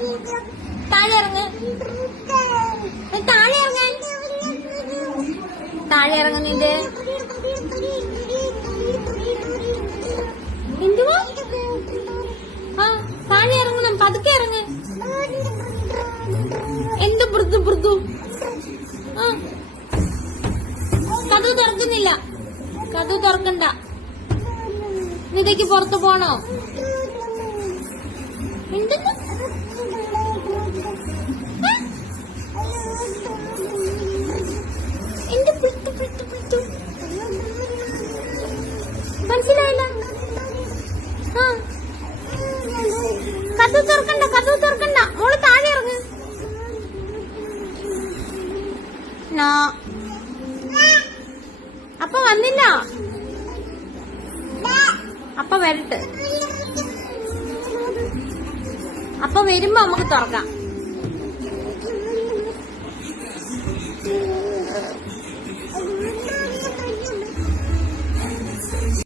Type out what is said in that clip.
താഴെ ഇറങ്ങ്. താഴെ ഇറങ്ങാൻ താഴെ ഇറങ്ങുന്നിന്റെ എന്തുവാ? ആ താഴെ ഇറങ്ങണം പതുക്കെ ഇറങ്ങ്. എന്ത് മൃദു മൃദു? ആ. കഥ തുറക്കുന്നില്ല. കഥ തുറക്കണ്ട. നിതയ്ക്ക് പുറത്തു പോണോ? എന്തെന്ന്? കഥ തുറക്കണ്ട കഥ തുറക്കണ്ട. മോൾ താഴെ ഇറങ്ങ്. അപ്പൊ വന്നില്ല. അപ്പൊ വരട്ടെ. അപ്പൊ വരുമ്പോ നമുക്ക് തുറക്കാം.